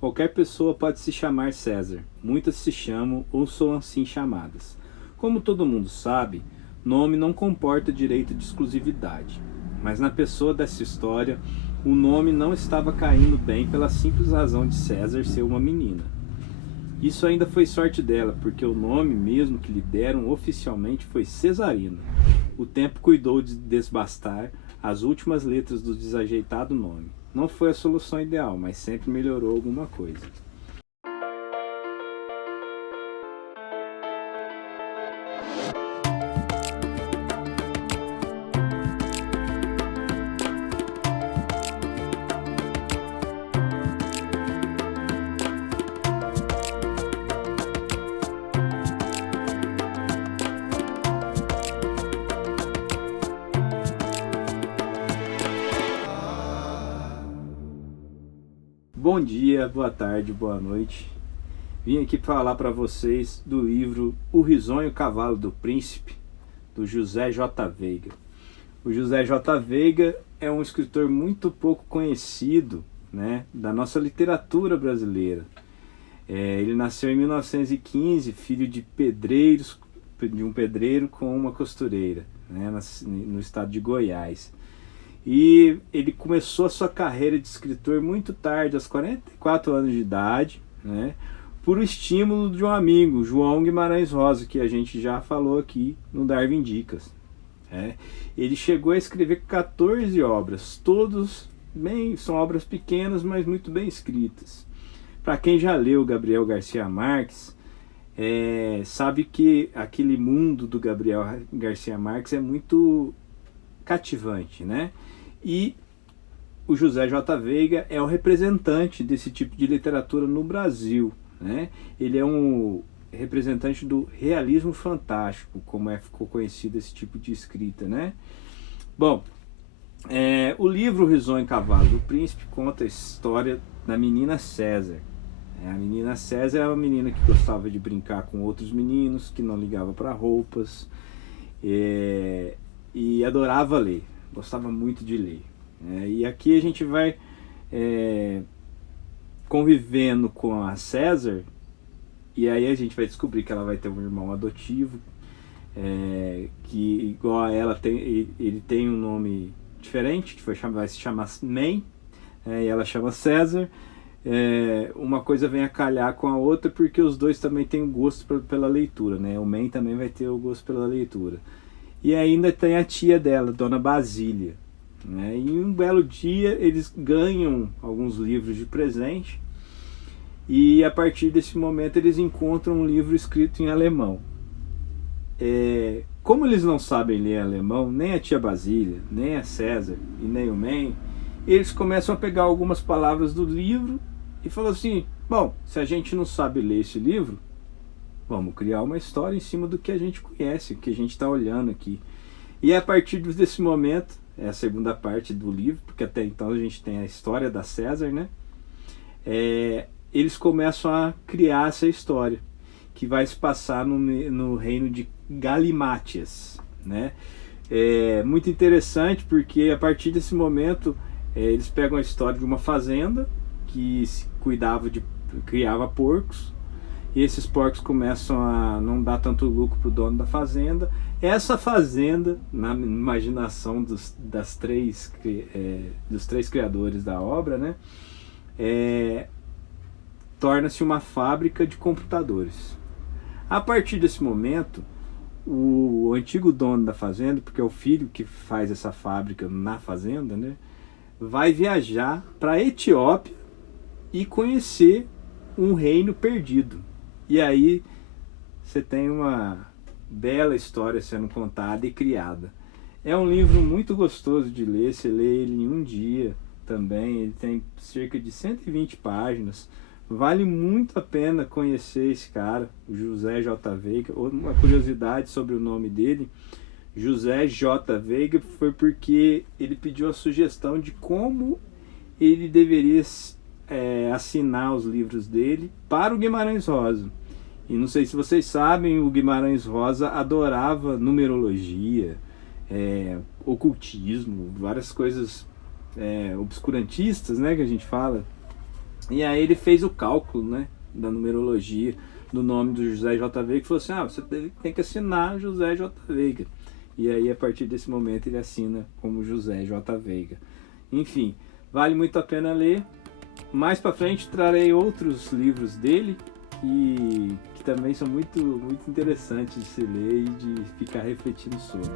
Qualquer pessoa pode se chamar César. Muitas se chamam ou são assim chamadas. Como todo mundo sabe, nome não comporta direito de exclusividade. Mas na pessoa dessa história, o nome não estava caindo bem pela simples razão de César ser uma menina. Isso ainda foi sorte dela, porque o nome mesmo que lhe deram oficialmente foi Cesarina. O tempo cuidou de desbastar as últimas letras do desajeitado nome. Não foi a solução ideal, mas sempre melhorou alguma coisa. Bom dia, boa tarde, boa noite. Vim aqui falar para vocês do livro O Risonho Cavalo do Príncipe, do José J. Veiga. O José J. Veiga é um escritor muito pouco conhecido, né, da nossa literatura brasileira. Ele nasceu em 1915, filho de pedreiros, de um pedreiro com uma costureira, né, no estado de Goiás. E ele começou a sua carreira de escritor muito tarde, aos 44 anos de idade, né, por estímulo de um amigo, João Guimarães Rosa, que a gente já falou aqui no Darwin Dicas. Ele chegou a escrever 14 obras, todos são obras pequenas, mas muito bem escritas. Para quem já leu Gabriel Garcia Marques, sabe que aquele mundo do Gabriel Garcia Marques é muito cativante, né? E o José J. Veiga é o representante desse tipo de literatura no Brasil, né? Ele é um representante do realismo fantástico, como ficou conhecido esse tipo de escrita, né? Bom, o livro Risonho Cavalo do Príncipe conta a história da menina César. A menina César é uma menina que gostava de brincar com outros meninos, que não ligava para roupas, e adorava ler, gostava muito de ler. E aqui a gente vai convivendo com a César, e aí a gente vai descobrir que ela vai ter um irmão adotivo, que igual a ela ele tem um nome diferente, que vai se chamar Man, e ela chama César. Uma coisa vem a calhar com a outra, porque os dois também têm um gosto pela leitura, né? O Man também vai ter o gosto pela leitura. E ainda tem a tia dela, Dona Basília, né? E um belo dia eles ganham alguns livros de presente, e a partir desse momento eles encontram um livro escrito em alemão. Como eles não sabem ler alemão, nem a tia Basília, nem a César e nem o Man, eles começam a pegar algumas palavras do livro e falam assim: bom, se a gente não sabe ler esse livro, vamos criar uma história em cima do que a gente conhece, o que a gente está olhando aqui. E a partir desse momento, é a segunda parte do livro, porque até então a gente tem a história da César, né? Eles começam a criar essa história, que vai se passar no reino de Galimátias, né? Muito interessante, porque a partir desse momento eles pegam a história de uma fazenda que criava porcos, e esses porcos começam a não dar tanto lucro para o dono da fazenda. Essa fazenda, na imaginação dos três criadores da obra, né, torna-se uma fábrica de computadores. A partir desse momento, o antigo dono da fazenda, porque é o filho que faz essa fábrica na fazenda, né, vai viajar para a Etiópia e conhecer um reino perdido. E aí você tem uma bela história sendo contada e criada. É um livro muito gostoso de ler, você lê ele em um dia também. Ele tem cerca de 120 páginas. Vale muito a pena conhecer esse cara, o José J. Veiga. Uma curiosidade sobre o nome dele: José J. Veiga foi porque ele pediu a sugestão de como ele deveria assinar os livros dele para o Guimarães Rosa. E não sei se vocês sabem, o Guimarães Rosa adorava numerologia, ocultismo, várias coisas obscurantistas, né, que a gente fala. E aí ele fez o cálculo, né, da numerologia do nome do José J. Veiga, e falou assim, você tem que assinar José J. Veiga. E aí, a partir desse momento, ele assina como José J. Veiga. Enfim, vale muito a pena ler. Mais para frente trarei outros livros dele que também são muito, muito interessantes de se ler e de ficar refletindo sobre.